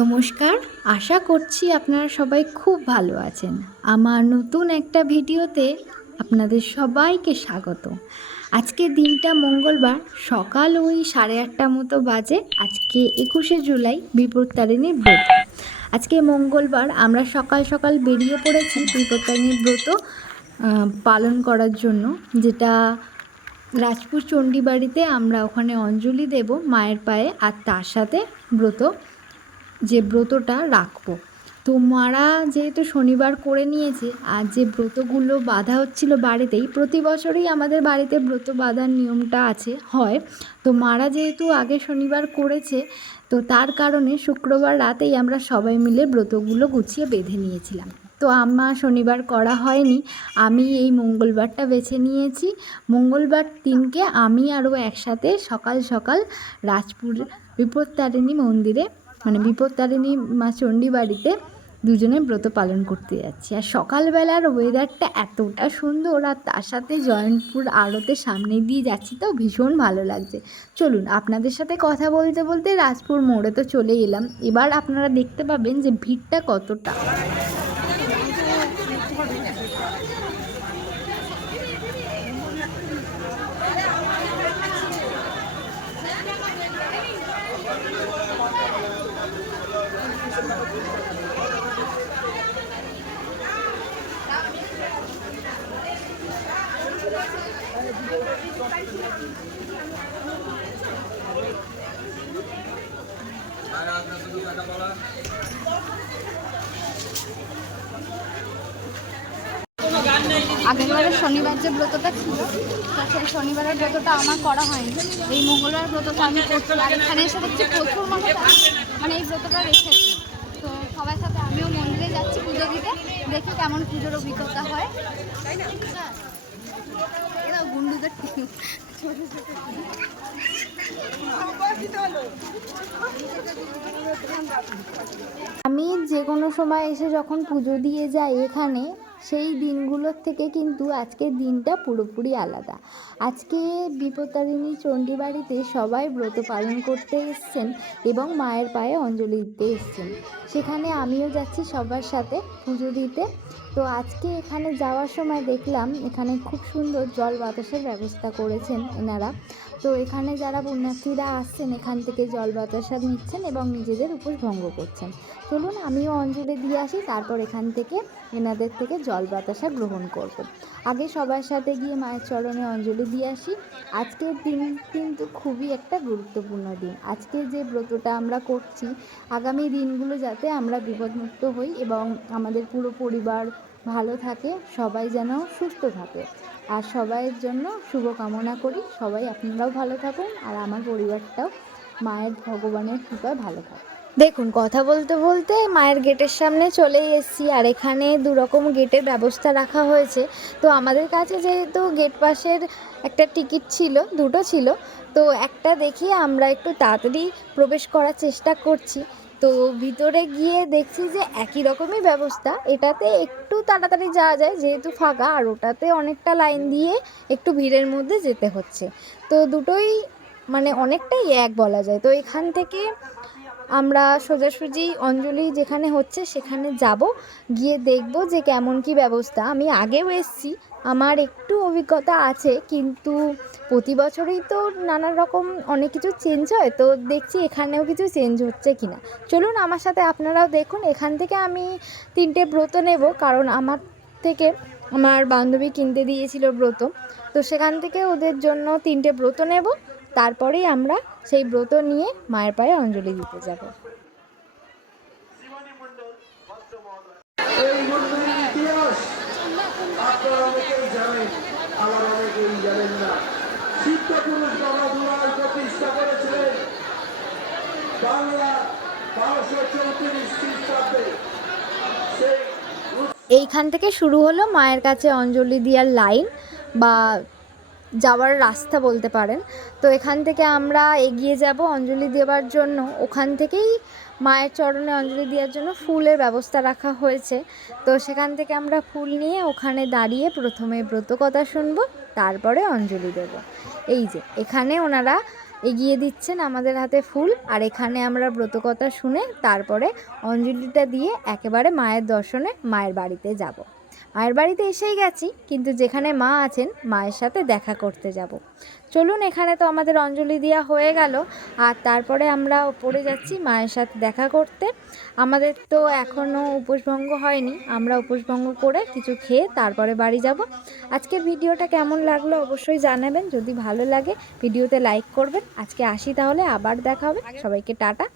নমস্কার, আশা করছি আপনারা সবাই খুব ভালো আছেন। আমার নতুন একটা ভিডিওতে আপনাদের সবাইকে স্বাগত। আজকে দিনটা মঙ্গলবার, সকাল ওই 8:30 মতো বাজে। আজকে 21শে জুলাই, বিপত্তারিণীর ব্রত। আজকে মঙ্গলবার, আমরা সকাল সকাল বেরিয়ে পড়েছি বিপত্তারিণীর ব্রত পালন করার জন্য, যেটা রাজপুর চণ্ডীবাড়িতে। আমরা ওখানে অঞ্জলি দেব মায়ের পায়ে, আর তার সাথে ব্রতটা রাখবো। তো মারা যেহেতু শনিবার করে নিয়েছে, আর যে ব্রতগুলো বাঁধা হচ্ছিল বাড়িতেই, প্রতি বছরই আমাদের বাড়িতে ব্রত বাঁধার নিয়মটা হয়। তো মারা যেহেতু আগে শনিবার করেছে, তো তার কারণে শুক্রবার রাতেই আমরা সবাই মিলে ব্রতগুলো গুছিয়ে বেঁধে নিয়েছিলাম। তো আমার শনিবার করা হয়নি, আমি এই মঙ্গলবারটা বেছে নিয়েছি। মঙ্গলবার দিনকে আমি আরও একসাথে সকাল সকাল রাজপুর বিপত্তারিণী মন্দিরে, মানে বিপত্তারিণী মা চণ্ডীবাড়িতে দুজনে ব্রত পালন করতে যাচ্ছি। আর সকালবেলার ওয়েদারটা এতটা সুন্দর, আর তার সাথে জয়ন্তপুর আড়তের সামনে দিয়ে যাচ্ছি, তো ভীষণ ভালো লাগছে। চলুন, আপনাদের সাথে কথা বলতে বলতে রাজপুর মোড়ে তো চলে এলাম। এবার আপনারা দেখতে পাবেন যে ভিড়টা কতটা। আগেরবারের শনিবার যে ব্রতটা ছিল, তো সেই শনিবারের ব্রতটা আমার করা হয়নি। এই মঙ্গলবার ব্রতটা আমি করছি, আর এখানে এসে দেখছি প্রচুর মানুষ মানে এই ব্রতটা রেখেছি। তো সবার সাথে আমিও মন্দিরে যাচ্ছি পুজো দিতে, দেখি কেমন পুজোর অভিজ্ঞতা হয়। এরা গুন্ডুদের আমি যে কোনো সময় এসে যখন পুজো দিয়ে যাই এখানে, সেই দিনগুলোর থেকে কিন্তু আজকের দিনটা পুরোপুরি আলাদা। আজকে বিপত্তারিণী চণ্ডীবাড়িতে সবাই ব্রত পালন করতে এসছেন এবং মায়ের পায়ে অঞ্জলি দিতে এসছেন। সেখানে আমিও যাচ্ছি সবার সাথে পুজো দিতে। তো আজকে এখানে যাওয়ার সময় দেখলাম এখানে খুব সুন্দর জল বাতাসের ব্যবস্থা করেছেন এনারা। তো এখানে যারা পুণ্যার্থীরা আসছেন, এখান থেকে জল বাতাসা নিচ্ছেন এবং নিজেদের উপোস ভঙ্গ করছেন। চলুন আমিও অঞ্জলি দিয়ে আসি, তারপর এখান থেকে এনাদের থেকে জল বাতাসা গ্রহণ করব। আগে সবার সাথে গিয়ে মায়ের চরণে অঞ্জলি দিয়ে আসি। আজকের দিন কিন্তু খুবই একটা গুরুত্বপূর্ণ দিন। আজকে যে ব্রতটা আমরা করছি, আগামী দিনগুলো যাতে আমরা বিপদমুক্ত হই এবং আমাদের পুরো পরিবার ভালো থাকে, সবাই যেন সুস্থ থাকে, আর সবাইয়ের জন্য শুভকামনা করি। সবাই আপনারাও ভালো থাকুন, আর আমার পরিবারটাও মায়ের ভগবানের কৃপায় ভালো থাকে। দেখুন, কথা বলতে বলতে মায়ের গেটের সামনে চলেই এসেছি, আর এখানে দুরকম গেটের ব্যবস্থা রাখা হয়েছে। তো আমাদের কাছে যেহেতু গেট পাসের একটা টিকিট ছিল, দুটো ছিল, তো একটা দেখিয়ে আমরা একটু তাড়াতাড়ি প্রবেশ করার চেষ্টা করছি। তো ভিতরে গিয়ে দেখছি যে একই রকমই ব্যবস্থা, এটাতে একটু তাড়াতাড়ি যাওয়া যায় যেহেতু ফাঁকা, আর ওটাতে অনেকটা লাইন দিয়ে একটু ভিড়ের মধ্যে যেতে হচ্ছে। তো দুটোই মানে অনেকটাই এক বলা যায়। তো এখান থেকে আমরা সোজাসুজি অঞ্জলি যেখানে হচ্ছে সেখানে যাব, গিয়ে দেখব যে কেমন কি ব্যবস্থা। আমি আগেও এসেছি, আমার একটু অভিজ্ঞতা আছে, কিন্তু প্রতি বছরই তো নানা রকম অনেক কিছু চেঞ্জ হয়, তো দেখছি এখানেও কিছু চেঞ্জ হচ্ছে কি না। চলুন আমার সাথে আপনারাও দেখুন। এখান থেকে আমি 3টে ব্রত নেব, কারণ আমার থেকে আমার বান্ধবী কিনতে দিয়েছিল ব্রত, তো সেখান থেকে ওদের জন্য 3টে ব্রত নেব। তারপরেই আমরা সেই ব্রত নিয়ে মায়ের পায়ে অঞ্জলি দিতে যাব। এইখান থেকে শুরু হলো মায়ের কাছে অঞ্জলি দেওয়ার লাইন বা যাওয়ার রাস্তা বলতে পারেন। তো এখান থেকে আমরা এগিয়ে যাব অঞ্জলি দেওয়ার জন্য। ওখান থেকেই মায়ের চরণে অঞ্জলি দেওয়ার জন্য ফুলের ব্যবস্থা রাখা হয়েছে। তো সেখান থেকে আমরা ফুল নিয়ে ওখানে দাঁড়িয়ে প্রথমে ব্রত কথা শুনবো, তারপরে অঞ্জলি দেব। এই যে এখানে ওনারা এগিয়ে দিচ্ছেন আমাদের হাতে ফুল, আর এখানে আমরা ব্রতকথা শুনে তারপরে অঞ্জলিটা দিয়ে একেবারে মায়ের দর্শনে মায়ের বাড়িতে যাব। মায়ের বাড়িতে এসেই গেছি, কিন্তু যেখানে মা আছেন মায়ের সাথে দেখা করতে যাব। চলুন, এখানে তো আমাদের অঞ্জলি দেওয়া হয়ে গেল, আর তারপরে আমরা ওপরে যাচ্ছি মায়ের সাথে দেখা করতে। আমাদের তো এখনও উপোসভঙ্গ হয়নি, আমরা উপোসভঙ্গ করে কিছু খেয়ে তারপরে বাড়ি যাব। আজকের ভিডিওটা কেমন লাগলো অবশ্যই জানাবেন, যদি ভালো লাগে ভিডিওতে লাইক করবেন। আজকে আসি তাহলে, আবার দেখা হবে, সবাইকে টাটা।